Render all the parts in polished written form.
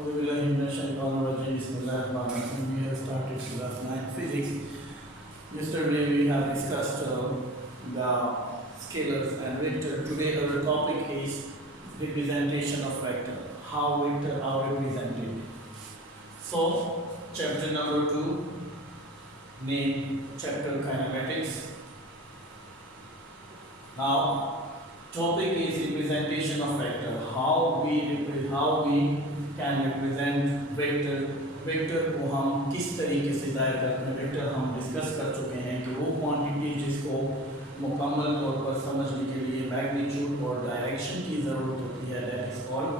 We have started class 9 physics. Yesterday we have discussed the scalars and vector. Today our topic is representation of vector. How vector are represented. So chapter number 2, name chapter kinematics. Now topic is representation of vector. How we can represent vector को हम किस तरीके से जाहिर करते हैं. Vector हम discuss कर चुके हैं कि वो क्वांटिटी जिसको मुकम्मल तौर पर समझने के लिए मैग्नीट्यूड और डायरेक्शन की ज़रूरत होती है, दैट इज कॉल्ड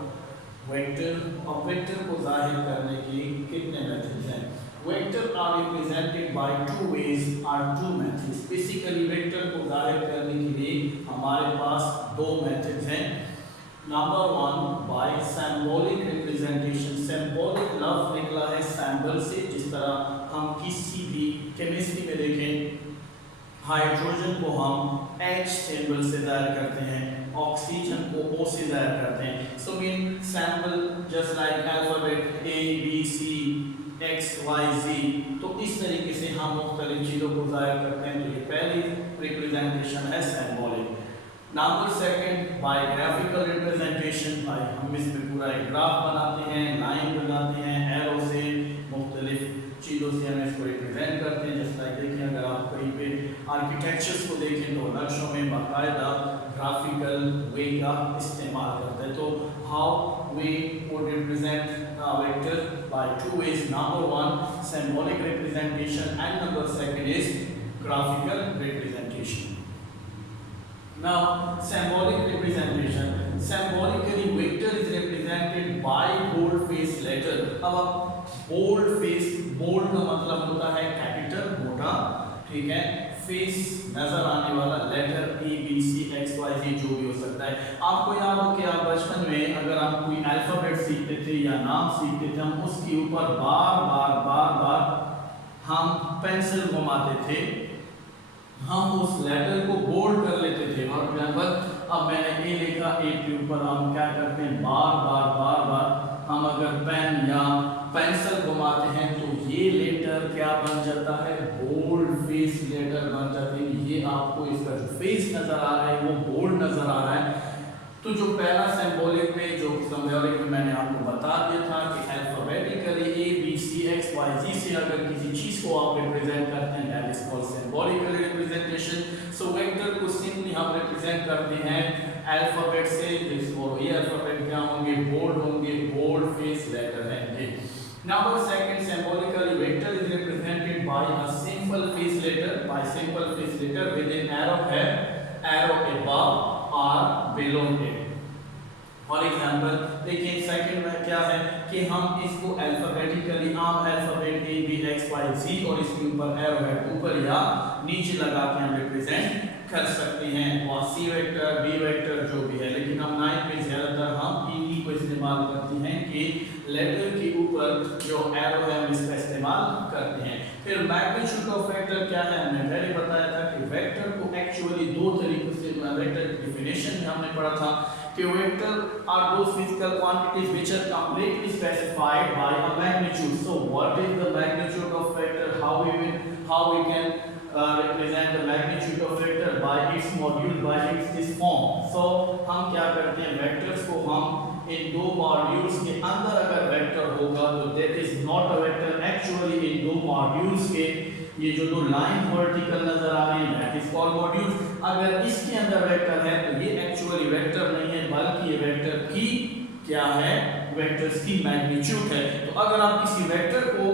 वेक्टर. अब वेक्टर को जाहिर करने के कितने मेथड्स हैं. Vector are represented by two ways are two methods. Basically vector को जाहिर करने के लिए हमारे पास दो मेथड्स हैं. Number 1 by symbolic representation. Symbolic लफ्ज निकला है सिंबल से. जिस तरह हम किसी भी केमिस्ट्री में देखें, हाइड्रोजन को हम H सिंबल से जाहिर करते हैं, ऑक्सीजन को O से जाहिर करते हैं. So mean symbol just like alphabet A B C X Y Z. तो इस तरीके से हम मुख्तलिफ चीज़ों को जाहिर करते हैं. तो ये पहली रिप्रेजेंटेशन है symbolic. Number second by graphical representation. By हम इसमें पूरा एक ग्राफ बनाते हैं, लाइन बनाते हैं, एरो से मुख्तलिफ चीज़ों से हम इसको रिप्रेजेंट करते हैं. जैसा देखिए, अगर आप कहीं पे आर्किटेक्चर्स को देखें तो नक्शों में बाकायदा ग्राफिकल वे का इस्तेमाल करते हैं. तो how we would represent vector by two ways. Number 1 symbolic representation and number second is graphical representation. Now, symbolic representation. Symbolically, vector is represented by bold-faced letter. अब आप bold-faced, bold का मतलब होता है कैपिटल, मोटा, ठीक है. फेस नजर आने वाला letter A B C X Y Z जो भी हो सकता है. आपको याद हो कि आप बचपन में अगर आप कोई अल्फाबेट सीखते थे या नाम सीखते थे, हम उसके ऊपर बार बार हम पेंसिल घुमाते थे, हम उस लेटर को बोल्ड कर लेते थे. फॉर एग्जाम्पल, अब मैंने ए लिखा, ए के ऊपर हम क्या करते हैं, बार हम अगर पेन या पेंसिल घुमाते हैं तो ये लेटर क्या बन जाता है, बोल्ड फेस लेटर बन जाते हैं. ये आपको इसका जो फेस नजर आ रहा है वो बोल्ड नजर आ रहा है. तो जो पहला सिंबॉलिक में जो सिंबॉलिक में मैंने आपको बता दिया था कि alphabetically A B C X Y Z से अगर किसी चीज को आप रिप्रेजेंट करते हैं, that is called symbolical representation. So vector को सिंपली हम रिप्रेजेंट करते हैं अल्फाबेट से. और ये अल्फाबेट क्या होंगे, बोल्ड होंगे, बोल्ड फेस लेटर रहेंगे. Number second, symbolically vector is represented by a simple face letter. By simple face letter with an arrow है, एरो अबव और बिलो है. फॉर एग्जांपल देखिए, सेकंड में क्या है कि हम इसको अल्फाबेटिकली आम alphabet A B X Y Z और इसके ऊपर एरो है ऊपर या नीचे लगा के हम रिप्रेजेंट कर सकते हैं. और C वेक्टर, B वेक्टर जो भी है. लेकिन हम 9 पे ज्यादातर हम E को इस्तेमाल करते हैं कि लेटर के ऊपर जो एरो है हम इसका इस्तेमाल करते हैं. फिर मैग्नीट्यूड ऑफ वेक्टर क्या है, हमने पहले बताया था कि वेक्टर को एक्चुअली दो तरीकों से वेक्टर की डेफिनेशन में हमने पढ़ा था कि vector are those physical quantities which are completely specified by a magnitude. So what is the magnitude of vector, how we can represent the magnitude of vector by its module, by its this form. So हम क्या करते हैं, vectors को हम इन दो modules के अंदर अगर वेक्टर होगा तो that is not a vector. Actually in दो मॉड्यूल्स के ये जो दो लाइन वर्टिकल नजर आ रही है, दैट इज कॉल्ड मॉड्यूल्स. अगर इसके अंदर वेक्टर है तो ये एक्चुअली वेक्टर नहीं है, बल्कि ये वेक्टर की क्या है, वेक्टर्स की मैग्नीट्यूड है. तो अगर आप किसी वेक्टर को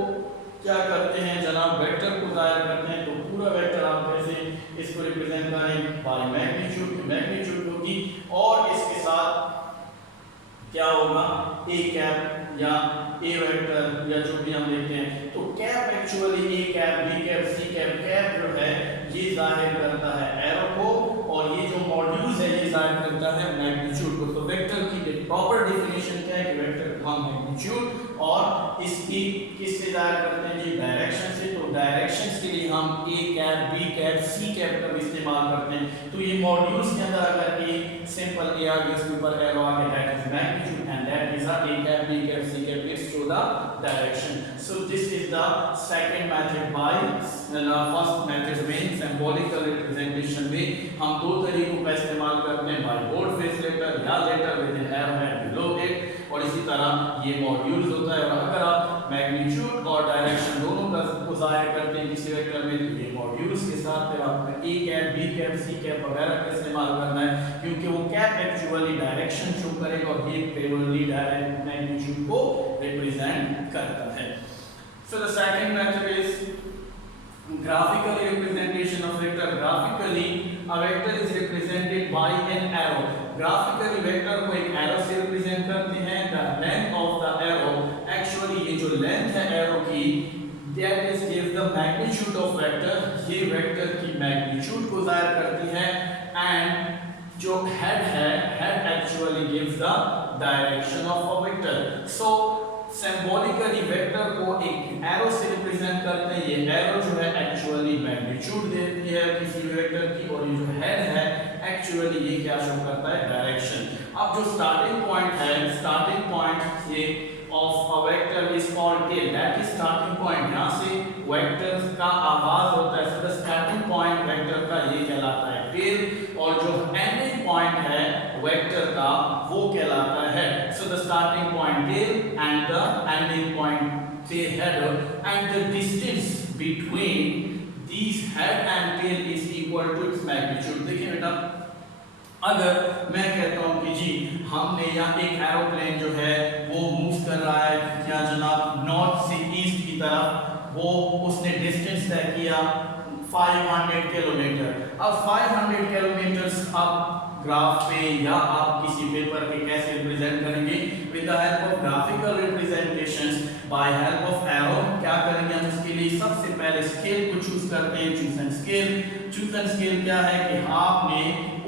क्या करते हैं जनाब, वेक्टर को जाहिर करते हैं तो पूरा वेक्टर आप कैसे इसको रिप्रेजेंट करें, बाय मैग्नीट्यूड होगी. और इसके साथ क्या होगा, ए कैप या ए वेक्टर या जो भी हम देखते हैं. तो cap actually A cap, B cap, C cap, cap जो है ये जाहिर करता है एरो को, और ये जो मॉड्यूल्स है ये जाहिर करता है मैग्नीट्यूड को. तो वेक्टर की प्रॉपर डेफिनेशन क्या है कि वेक्टर को हम मैग्नीट्यूड और इसकी किससे जाहिर करते हैं जी, डायरेक्शन से. तो डायरेक्शंस के लिए हम A cap, B cap, C cap का इस्तेमाल करते हैं. तो ये मॉड्यूल्स के अंदर अगर ए सिंपल ए आ गया, इसके ऊपर एरो आ गया, that is magnitude and that is a A cap, B cap, C cap, it's to the direction. So this is the second method. by first method में symbolical representation में हम दो तरीकों का इस्तेमाल करते हैं, बाय बोर्ड फेस लेटर या लेटर विद एन एरो है बिलो इट, और इसी तरह ये मॉड्यूल्स होता है। और अगर आप मैग्नीट्यूड और डायरेक्शन दोनों का को जाहिर करते हैं किसी वेक्टर में, तो ये मॉड्यूल्स के साथ फिर आपको A cap, B cap, C cap वगैरह का इस्तेमाल करना है, क्योंकि वो कैप एक्चुअली डायरेक्शन शो करेगा और ये प्योरली डायरेक्ट मैग्नीट्यूड को रिप्रेजेंट करता है। So the second method is graphical representation of vector. Graphically a vector is represented by an arrow. Graphically vector को एक arrow से represent करते हैं। The length of the arrow, actually ये जो length है arrow की, that is gives the magnitude of vector, ये vector की magnitude को जाहिर करती है, and जो head है, head actually gives the direction of a vector. So symbolically vector को एक एरो से रिप्रेजेंट करते हैं। ये एरो जो है एक्चुअली मैग्नीट्यूड देती है किसी वेक्टर की, और ये जो हेड है एक्चुअली ये क्या शो करता है, डायरेक्शन। अब जो स्टार्टिंग पॉइंट है, स्टार्टिंग पॉइंट ये of a vector is called tail, that is starting point, यहां से वेक्टर का आगाज होता है। So the starting point vector का ये कहलाता है टेल, और जो एंडिंग पॉइंट है वेक्टर का वो कहलाता है head. So the starting point tail and the ending point से head, and the distance between these head and tail is equal to its magnitude. देखिए बेटा, अगर मैं कहता हूं कि जी हमने यहाँ एक एरोप्लेन जो है वो मूव कर रहा है क्या जनाब, नॉर्थ से ईस्ट की तरफ, वो उसने डिस्टेंस तय किया 500 किलोमीटर। अब 500 किलोमीटर आप ग्राफ पे या आप किसी पेपर पे कैसे रिप्रेजेंट करेंगे, with the help of graphical representations by help of arrow. क्या करेंगे हम उसके लिए, सबसे पहले स्केल को चूज करते हैं, choose and scale. Choose and scale क्या है कि आपने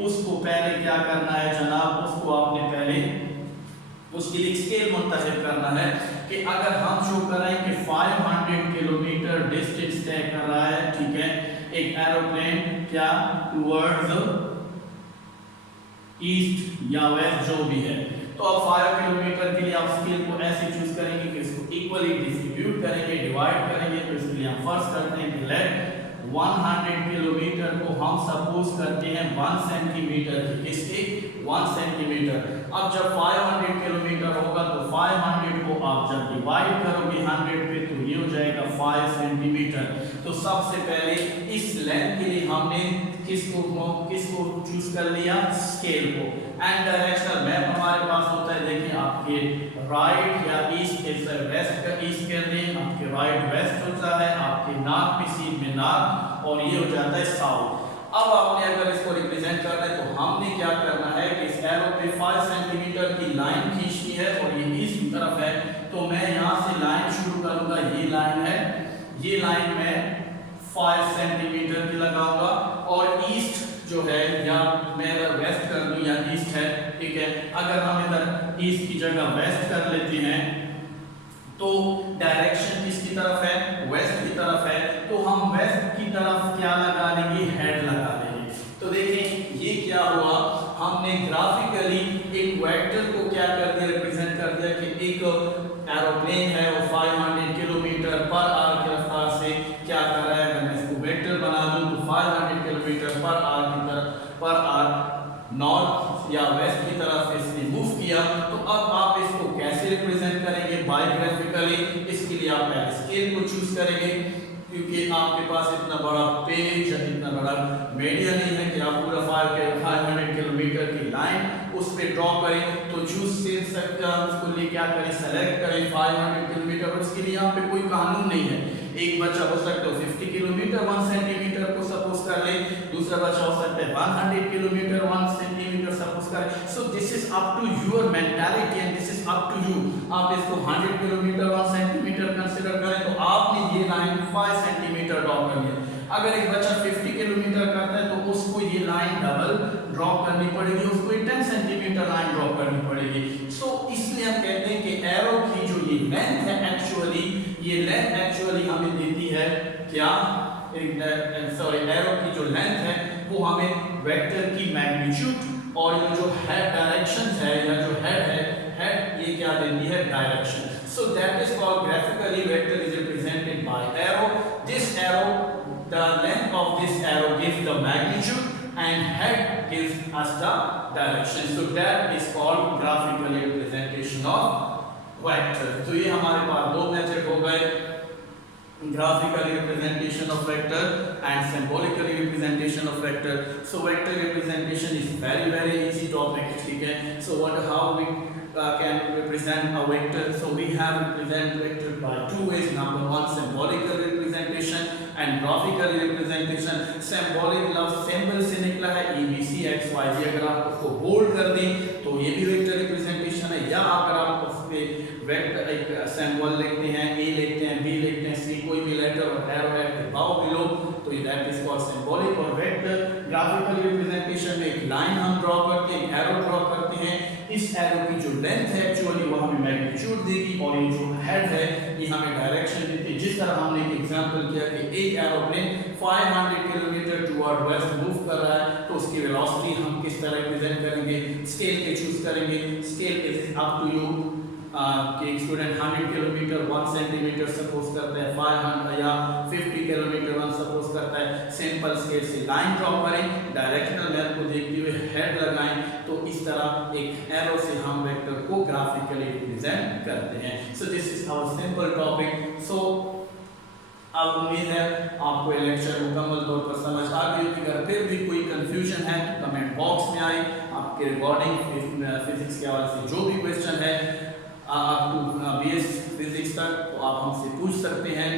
उसको पहले क्या करना है जनाब, उसको आपने पहले उसके लिए स्केल मुंतखब करना है कि अगर हम शो कर रहे हैं कि 500 किलोमीटर डिस्टेंस तय कर रहा है, ठीक है, एक एरोप्लेन क्या टुवर्ड्स ईस्ट या वेस्ट जो भी है, तो अब 5 किलोमीटर के लिए आप स्केल को ऐसे चूज करेंगे कि इसको इक्वली डिस्ट्रीब्यूट करेंगे, डिवाइड करेंगे। तो इसके लिए हम फर्स्ट करते हैं कि लेट 100 किलोमीटर को हम सपोज करते हैं 1 सेंटीमीटर की, इसके 1 सेंटीमीटर। अब जब 500 किलोमीटर होगा तो 500 को आप जब डिवाइड करोगे 100 पे तो ये हो जाएगा 5 सेंटीमीटर। तो सबसे पहले इस लेंथ के लिए हमने किसको चूज कर लिया, स्केल को। एंड डायरेक्शनल मैप हमारे पास होता है, देखिए आपके राइट या ईस्ट इस वेस्ट का ईस्ट कर दें, आपके राइट वेस्ट होता है, आपके नॉर्थ में सीध में नॉर्थ, और ये हो जाता है साउथ। अब आपने अगर इसको रिप्रेजेंट करना है तो हमने क्या करना है कि इस एरो पे 5 सेंटीमीटर की लाइन खींचनी है, और ये ईस्ट की तरफ है, तो मैं यहाँ से लाइन शुरू करूंगा, ये लाइन है, ये लाइन मैं 5 सेंटीमीटर की लगाऊंगा, और ईस्ट जो है या मैं अगर वेस्ट कर दूं या ईस्ट है, ठीक है, अगर हम इधर ईस्ट की जगह वेस्ट कर लेते हैं तो डायरेक्शन किसकी तरफ है, वेस्ट की तरफ है, तो हम वेस्ट की तरफ क्या लगा लेंगे, हेड लगा लेंगे। तो देखिए ये क्या हुआ, हमने ग्राफिकली एक वेक्टर को क्या कर दिया, रिप्रेजेंट कर दिया कि एक एरोप्लेन है वो 500 किलोमीटर पर आवर की रफ्तार से क्या कर रहा है। अगर मैं इसको वेक्टर बना दूं तो 500 किलोमीटर पर आवर की तरफ पर आवर नॉर्थ या वेस्ट की तरफ इसने मूव किया। तो अब आप इसको कैसे रिप्रेजेंट करेंगे, बाय ग्राफिकली। इसके लिए आप पहले स्केल को चूज करेंगे, क्योंकि आपके पास इतना बड़ा पेज, इतना बड़ा मीडिया नहीं है कि आप पूरा 500 किलोमीटर की लाइन उस पे ड्रॉ करें। तो चूज से सकते हैं, उसको लिए क्या करें, सेलेक्ट करें 500 किलोमीटर। उसके लिए यहाँ पे कोई कानून नहीं है, एक बच्चा हो सकता है 50 किलोमीटर 1 सेंटीमीटर को सपोज कर ले, दूसरा बच्चा हो सकता है 100 किलोमीटर 1 सेंटीमीटर सपोज करें। So this is up to your mentality and this is up to you. आप इसको 100 किलोमीटर 1 सेंटीमीटर कंसीडर करें तो आपने ये लाइन 5 सेंटीमीटर ड्रॉ कर लिया। अगर एक बच्चा 50 किलोमीटर करता है तो उसको ये लाइन डबल ड्रॉ करनी पड़ेगी, उसको 10 सेंटीमीटर लाइन ड्रॉ करनी पड़ेगी। सो इसलिए हम कहते हैं कि एरो की जो ये लेंथ है एक्चुअली, ये लेंथ एक्चुअली हमें देती है क्या, सॉरी एरो की जो लेंथ है वो हमें वेक्टर की मैग्नीट्यूड, और ये जो हेड डायरेक्शंस है या जो हेड है, हेड ये क्या देती है direction. So that is called graphically vector is represented by arrow. This arrow, the length of this arrow gives the magnitude and head gives us the direction. So that is called graphically representation of vector. तो ये हमारे पास दो method हो गए, graphically representation of vector and symbolically representation of vector. So vector representation is very easy topic, ठीक है. So how we can represent a vector? So we have represent vector by two ways. Number one, symbolical representation and graphical representation. Symbolic लफ्ज symbol से निकला है, ABC XYZ. अगर आप उसको bold कर दें तो ये भी वेक्टर रिप्रेजेंटेशन है, या अगर आप उसके वेक्टर एक सिंबल लिखते हैं, A लिखते हैं, B लिखते हैं, C कोई भी लेटर और एरो है above below, तो ये दैट इज कॉल्ड सिंबॉलिक. और वेक्टर ग्राफिकल रिप्रेजेंटेशन में एक लाइन हम ड्रॉ करते हैं, एरो ड्रॉ करते हैं. इस एरो की जो लेंथ है एक्चुअली वो हमें मैग्नीट्यूड देगी, और ये जो हेड है ये हमें डायरेक्शन देती है. जिस तरह हमने एक एग्जांपल किया कि एक aeroplane 500 kilometre toward west move कर रहा है, तो उसकी वेलोसिटी हम किस तरह रिप्रेजेंट करेंगे, स्केल के चूज करेंगे. Scale is up to you कि एक स्टूडेंट 100 किलोमीटर 1 सेंटीमीटर सपोज करता है, 500 या 50 किलोमीटर 1 सपोज करता है. सिंपल स्केल से लाइन ड्रॉ करें, डायरेक्शनल मैप को देखते हुए हेड लगाएं, तो इस तरह एक एरो से हम वेक्टर को ग्राफिकली रिप्रेजेंट करते हैं. So this is our simple topic. So अब उम्मीद है आपको ये लेक्चर मुकम्मल तौर पर समझ आ गई होगी. अगर फिर भी कोई कंफ्यूजन है तो कमेंट बॉक्स में आए. आपके रिगार्डिंग फिजिक्स के हवाले से जो भी क्वेश्चन है अप टू BS फिजिक्स तक, तो आप हमसे पूछ सकते हैं.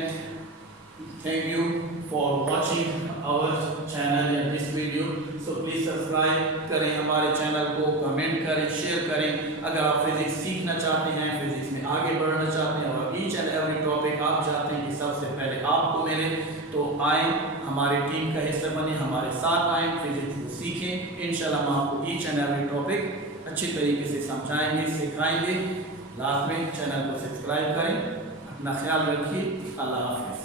Thank you for watching our channel या this video. So please subscribe करें हमारे चैनल को, कमेंट करें, शेयर करें. अगर आप फिजिक्स सीखना चाहते हैं, फिजिक्स में आगे बढ़ना चाहते हैं और ईच एंड एवरी टॉपिक आप चाहते हैं कि सबसे पहले आपको मिले, तो आए हमारे टीम का हिस्सा बने, हमारे साथ आए, फिजिक्स को सीखें. इंशाल्लाह हम आपको ईच एंड एवरी टॉपिक अच्छी तरीके से समझाएंगे, सिखाएंगे. लास्ट में चैनल को सब्सक्राइब करें. अपना ख्याल रखिए. अल्लाह हाफिज़.